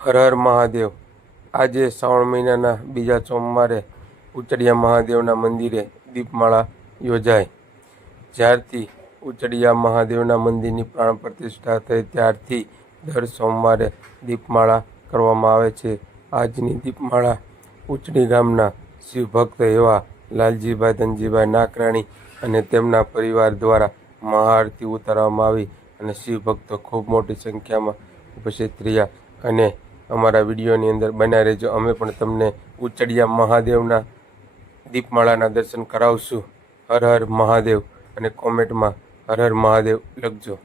હર હર મહાદેવ। આજે શ્રાવણ મહિનાના બીજા સોમવારે ઉચડિયા મહાદેવના મંદિરે દીપમાળા યોજાઈ। જ્યારથી ઉચડિયા મહાદેવના મંદિરની પ્રાણ પ્રતિષ્ઠા થઈ ત્યારથી દર સોમવારે દીપમાળા કરવામાં આવે છે। આજની દીપમાળા ઉચડી ગામના શિવભક્ત એવા લાલજીભાઈ ધનજીભાઈ નાકરાણી અને તેમના પરિવાર દ્વારા મહાઆરતી ઉતારવામાં આવી અને શિવભક્તો ખૂબ મોટી સંખ્યામાં ઉપસ્થિત રહ્યા। અને અમારા વિડીયોની અંદર બન્યા રહેજો, અમે પણ તમને ઉચડિયા મહાદેવના દીપમાળાના દર્શન કરાવશું। હર હર મહાદેવ અને કોમેન્ટમાં હર હર મહાદેવ લખજો।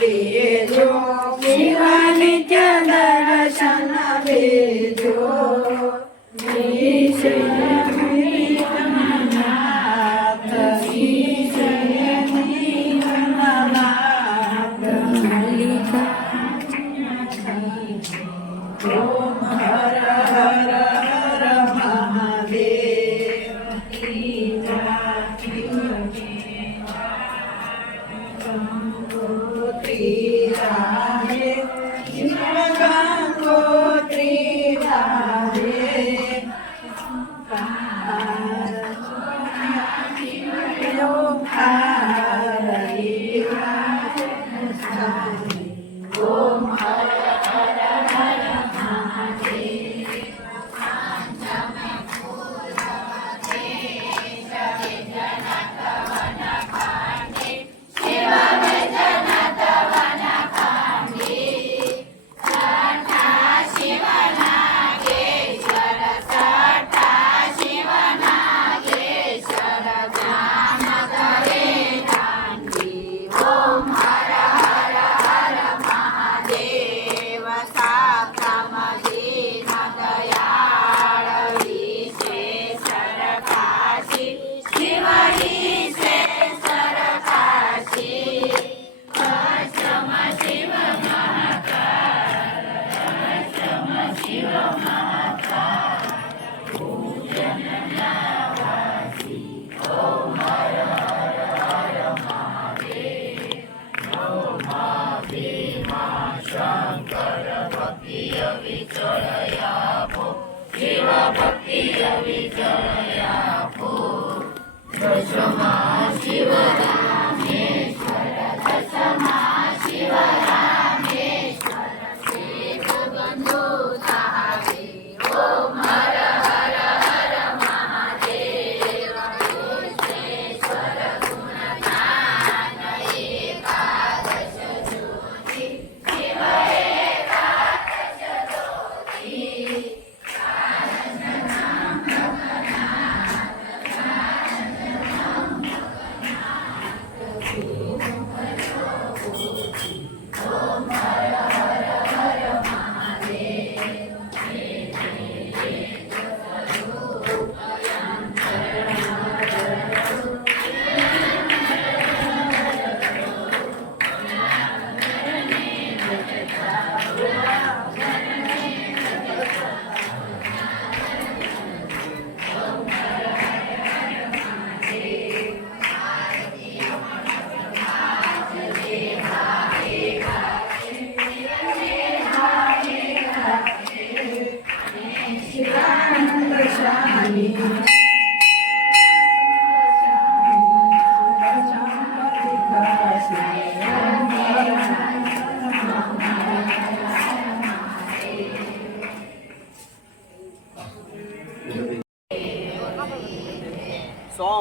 દેજો શિવાની દર્શન દેજો Gangotri Radhe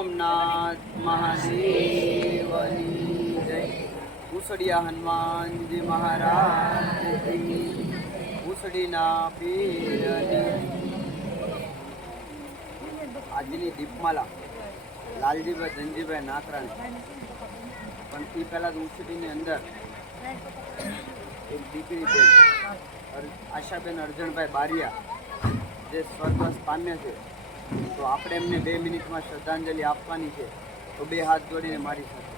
સોમનાથ મહાદેવની જય. મુસડિયા હનુમાનજી મહારાજ કી. મુસડીના પીરની. આજની દીપમાલા લાલજીભાઈ ધનજીભાઈ નાકરાણી. પણ એ પહેલાં ઉસડીની અંદર એક દીકરી બેન આશાબેન અર્જણભાઈ બારિયા જે સ્વર્ગવાસ પામ્યા છે, તો આપણે એમને 2 મિનિટમાં શ્રદ્ધાંજલિ આપવાની છે. તો 2 હાથ જોડીને મારી સાથે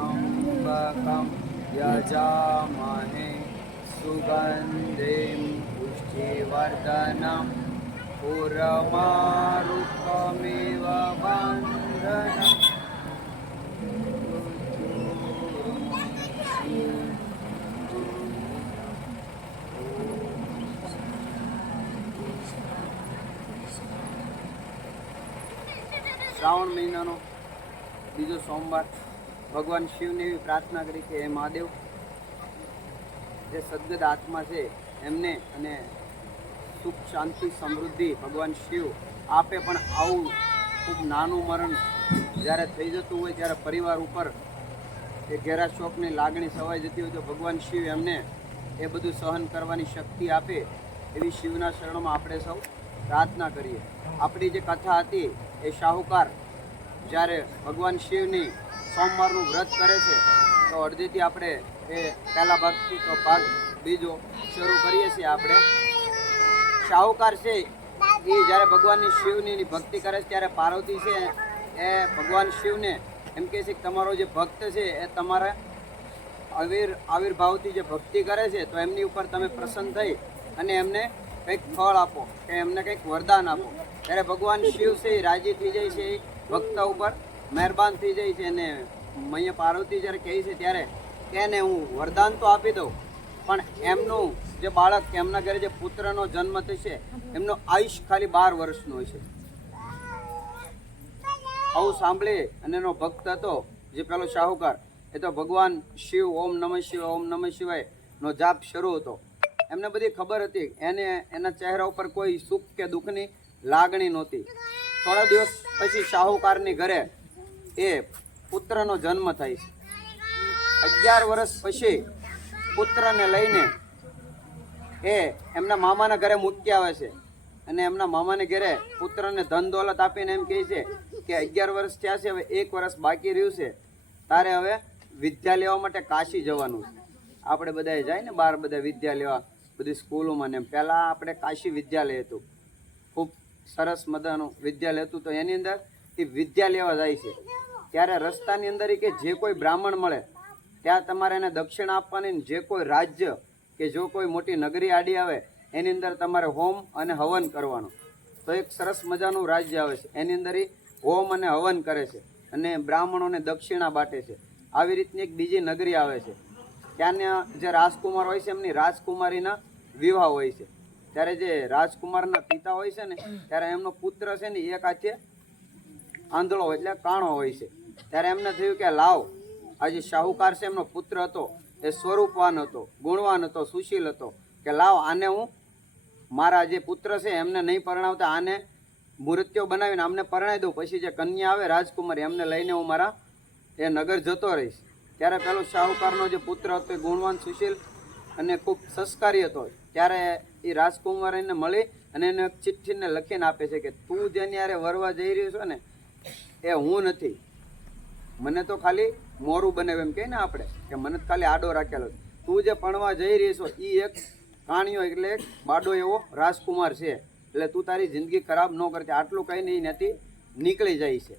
ઓમ ત્રંબકમ યજામહે સુગંધિમ પુષ્ટિવર્ધનમ ઉર્વારુકમેવ બંધનમ. શ્રાવણ મહિનાનો બીજો સોમવાર. ભગવાન શિવને એવી પ્રાર્થના કરી કે હે મહાદેવ, જે સદગત આત્મા છે એમને અને સુખ શાંતિ સમૃદ્ધિ ભગવાન શિવ આપે. પણ આવું ખૂબ નાનું મરણ જ્યારે થઈ જતું હોય ત્યારે પરિવાર ઉપર એ ઘેરા શોકની લાગણી સવાઈ જતી હોય તો ભગવાન શિવ એમને એ બધું સહન કરવાની શક્તિ આપે એવી શિવના શરણોમાં આપણે સૌ પ્રાર્થના કરીએ. આપણી જે કથા હતી એ શાહુકાર જ્યારે ભગવાન શિવની સોમવારનું વ્રત કરે છે, તો અડધીથી આપણે એ પહેલા ભાગથી તો ભાગ બીજો શરૂ કરીએ છીએ. આપણે શાહુકાર છે એ જ્યારે ભગવાનની શિવની ભક્તિ કરે છે ત્યારે પાર્વતી છે એ ભગવાન શિવને એમ કહે છે કે તમારો જે ભક્ત છે એ તમારા આવિર્ભાવથી જે ભક્તિ કરે છે તો એમની ઉપર તમે પ્રસન્ન થઈ અને એમને કંઈક ફળ આપો કે એમને કંઈક વરદાન આપો. ત્યારે ભગવાન શિવ છે એ રાજી થઈ જાય છે, એ ભક્ત ઉપર મહેરબાન થઈ જાય છે. અને મૈયા પાર્વતી જ્યારે કહે છે ત્યારે એને હું વરદાન તો આપી દઉં, પણ એમનું જે બાળક એમના ઘરે જે પુત્રનો જન્મ થશે એમનો આયુષ્ય ખાલી 12 વર્ષનો હોય છે. આવું સાંભળી અને એનો ભક્ત હતો જે પેલો શાહુકાર, એ તો ભગવાન શિવ ઓમ નમઃ શિવાય ઓમ નમઃ શિવાય નો જાપ શરૂ હતો. એમને બધી ખબર હતી, એને એના ચહેરા ઉપર કોઈ સુખ કે દુઃખની લાગણી નહોતી. થોડા દિવસ પછી શાહુકારની ઘરે એ પુત્રનો જન્મ થાય છે. 11 વર્ષ પછી પુત્રને લઈને એ એમના મામાના ઘરે મૂકી આવે છે. અને એમના મામાને ઘરે પુત્રને ધન દોલત આપીને એમ કહે છે કે 11 વર્ષ થયા છે, હવે 1 વર્ષ બાકી રહ્યું છે, તારે હવે વિદ્યા લેવા માટે કાશી જવાનું છે. આપણે બધાએ જાય ને બહાર બધા વિદ્યા લેવા બધી સ્કૂલોમાં ને પહેલાં આપણે કાશી વિદ્યાલય હતું, ખૂબ સરસ મજાનું વિદ્યાલય હતું. તો એની અંદર એ વિદ્યા લેવા જાય છે ત્યારે રસ્તાની અંદર કે જે કોઈ બ્રાહ્મણ મળે ત્યાં તમારે એને દક્ષિણા આપવાની. જે કોઈ રાજ્ય કે જો કોઈ મોટી નગરી આડી આવે એની અંદર તમારે હોમ અને હવન કરવાનો. તો એક સરસ મજાનું રાજ્ય આવે છે, એની અંદર એ હોમ અને હવન કરે છે અને બ્રાહ્મણોને દક્ષિણા બાટે છે. આવી રીતની એક બીજી નગરી આવે છે, ત્યાંના જે રાજકુમાર હોય છે એમની રાજકુમારીના વિવાહ હોય છે. ત્યારે જે રાજકુમારના પિતા હોય છે ને ત્યારે એમનો પુત્ર છે ને એક હાથે આંધળો એટલે કાણો હોય છે. ત્યારે એમને થયું કે લાવ, આ જે શાહુકાર છે એમનો પુત્ર હતો એ સ્વરૂપવાન હતો, ગુણવાન હતો, સુશીલ હતો, કે લાવ આને હું મારા જે પુત્ર છે એમને નહીં પરણાવતા આને મૂર્તિઓ બનાવીને આમને પરણાવી દઉં, પછી જે કન્યા આવે રાજકુમારી એમને લઈને હું મારા એ નગર જતો રહીશ. ત્યારે પેલો શાહુકારનો જે પુત્ર હતો એ ગુણવાન, સુશીલ અને ખૂબ સંસ્કારી હતો. ત્યારે એ રાજકુમારીને મળી અને એને એક ચિઠ્ઠીને લખીને આપે છે કે તું જેની યારે વરવા જઈ રહ્યો છો ને એ હું નથી, મને તો ખાલી મોરું બનાવે એમ કહે ને આપણે કે મને તો ખાલી આડો રાખેલો. તું જે ભણવા જઈ રહી છો એ એક કાણિયો એટલે એક બાડો એવો રાજકુમાર છે, એટલે તું તારી જિંદગી ખરાબ ન કરતી. આટલું કંઈ નહીં, ત્યાંથી નીકળી જાય છે.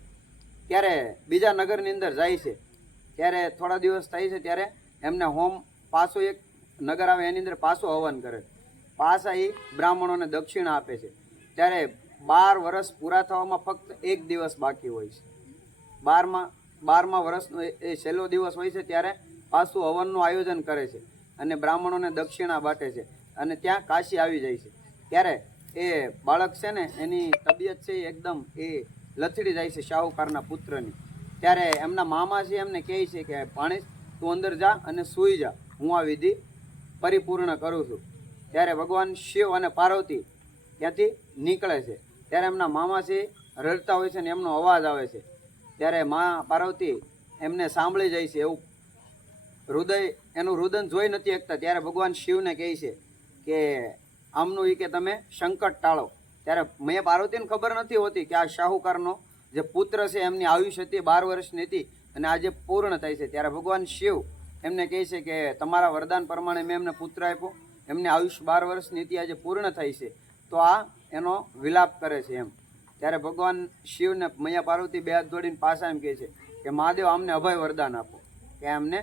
ત્યારે બીજા નગરની અંદર જાય છે. ત્યારે થોડા દિવસ થાય છે ત્યારે એમને હોમ પાછો એક નગર આવે એની અંદર પાછો હવન કરે, પાછા એ બ્રાહ્મણોને દક્ષિણા આપે છે. ત્યારે 12 વર્ષ પૂરા થવામાં ફક્ત 1 દિવસ બાકી હોય છે. 12મા વર્ષનો એ છેલ્લો દિવસ હોય છે ત્યારે પાછું હવનનું આયોજન કરે છે અને બ્રાહ્મણોને દક્ષિણા બાટે છે અને ત્યાં કાશી આવી જાય છે. ત્યારે એ બાળક છે ને એની તબિયત છે એકદમ એ લથડી જાય છે શાહુકારના પુત્રની. ત્યારે એમના મામા છે એમને કહે છે કે ભાણેજ તું અંદર જા અને સૂઈ જા, હું આ વિધિ પરિપૂર્ણ કરું છું. ત્યારે ભગવાન શિવ અને પાર્વતી ત્યાંથી નીકળે છે. ત્યારે એમના મામાસી રડતા હોય છે ને એમનો અવાજ આવે છે. ત્યારે મા પાર્વતી એમને સાંભળી જાય છે. એવું એનું રુદન જોઈ નથી શકતા. ત્યારે ભગવાન શિવને કહે છે કે આમનું કે તમે સંકટ ટાળો. ત્યારે મેં પાર્વતીને ખબર નથી હોતી કે આ શાહુકારનો જે પુત્ર છે એમની આયુષ્ય હતી 12 વર્ષની હતી અને આજે પૂર્ણ થાય છે. ત્યારે ભગવાન શિવ એમને કહે છે કે તમારા વરદાન પ્રમાણે મેં એમને પુત્ર આપ્યો, એમની આયુષ્ય 12 વર્ષની હતી આજે પૂર્ણ થાય છે, તો આ એનો વિલાપ કરે છે એમ. ત્યારે ભગવાન શિવને મૈયા પાર્વતી બે હાથ જોડીને પાછા એમ કહે છે કે મહાદેવ અમને અભય વરદાન આપો, કે એમને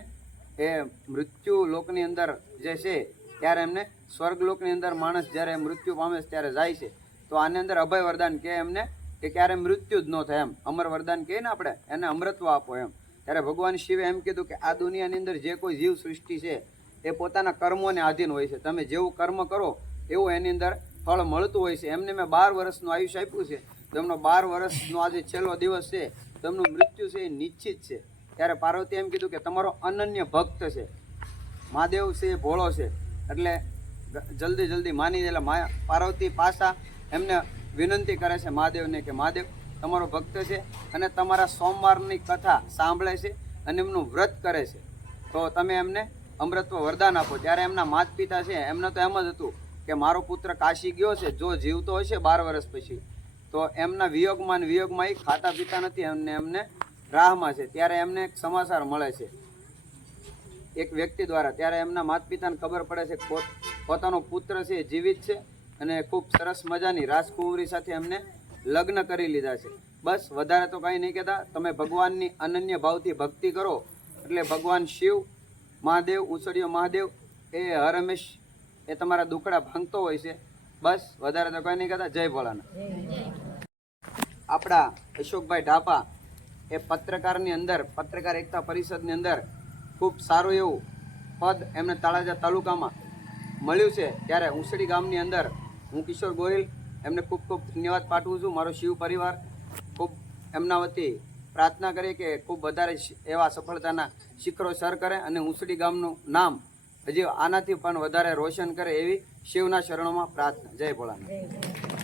એ મૃત્યુ લોકની અંદર જે છે ત્યારે એમને સ્વર્ગલોકની અંદર માણસ જ્યારે મૃત્યુ પામે છે ત્યારે જાય છે, તો આની અંદર અભય વરદાન કે એમને કે ક્યારે મૃત્યુ જ ન થાય એમ. અમર વરદાન કહીએ ને આપણે, એને અમૃતત્વ આપો એમ. ત્યારે ભગવાન શિવે એમ કીધું કે આ દુનિયાની અંદર જે કોઈ જીવ સૃષ્ટિ છે એ પોતાના કર્મોને આધીન હોય છે. તમે જેવું કર્મ કરો એવું એની અંદર ફળ મળતું હોય છે. એમને મેં 12 વર્ષનું આયુષ્ય આપ્યું છે, તો એમનો 12 વર્ષનો આજે છેલ્લો દિવસ છે તો એમનું મૃત્યુ છે એ નિશ્ચિત છે. ત્યારે પાર્વતી એમ કીધું કે તમારો અનન્ય ભક્ત છે, મહાદેવ છે એ ભોળો છે, એટલે જલ્દી માની એટલે પાર્વતી પાછા એમને વિનંતી કરે છે મહાદેવને કે મહાદેવ તમારો ભક્ત છે અને તમારા સોમવારની કથા સાંભળે છે અને એમનું વ્રત કરે છે, તો તમે એમને અમૃતત્વ વરદાન આપો. ત્યારે એમના માતા પિતા છે એમને તો એમ જ હતું કે મારો પુત્ર કાશી ગયો છે, જો જીવતો હશે 12 વર્ષ પછી તો એમના વિયોગમાં એ ખાતા પીતા નથી અને એમને રાહમાં છે. ત્યારે એમને એક સમાચાર મળે છે એક વ્યક્તિ દ્વારા. ત્યારે એમના માતા પિતાને ખબર પડે છે કે પોતાનો પુત્ર છે એ જીવિત છે અને ખૂબ સરસ મજાની રાજકુંવરી સાથે એમને લગ્ન કરી લીધા છે. બસ વધારે તો કાંઈ નહીં કહેતા. તમે ભગવાનની અનન્ય ભાવથી ભક્તિ કરો એટલે ભગવાન શિવ મહાદેવ ઉછળ્યો મહાદેવ એ હર હંમેશ એ તમારા દુખડા ભાંગતો હોય છે. બસ વધારે તો કંઈ નહીં કહેતા. જય ભોળાનાથ. આપણા અશોકભાઈ ઢાપા એ પત્રકારની અંદર પત્રકાર એકતા પરિષદની અંદર ખૂબ સારું એવું પદ એમને તળાજા તાલુકામાં મળ્યું છે. ત્યારે ઉસડી ગામની અંદર હું કિશોર ગોહિલ એમને ખૂબ ધન્યવાદ પાઠવું છું. મારો શિવ પરિવાર ખૂબ એમના વતી પ્રાર્થના કરી કે ખૂબ વધારે એવા સફળતાના શિખરો સર કરે અને ઉસડી ગામનું નામ હજી આનાથી પણ વધારે રોશન કરે એવી શિવના શરણોમાં પ્રાર્થના. જય ભોળાનાથ.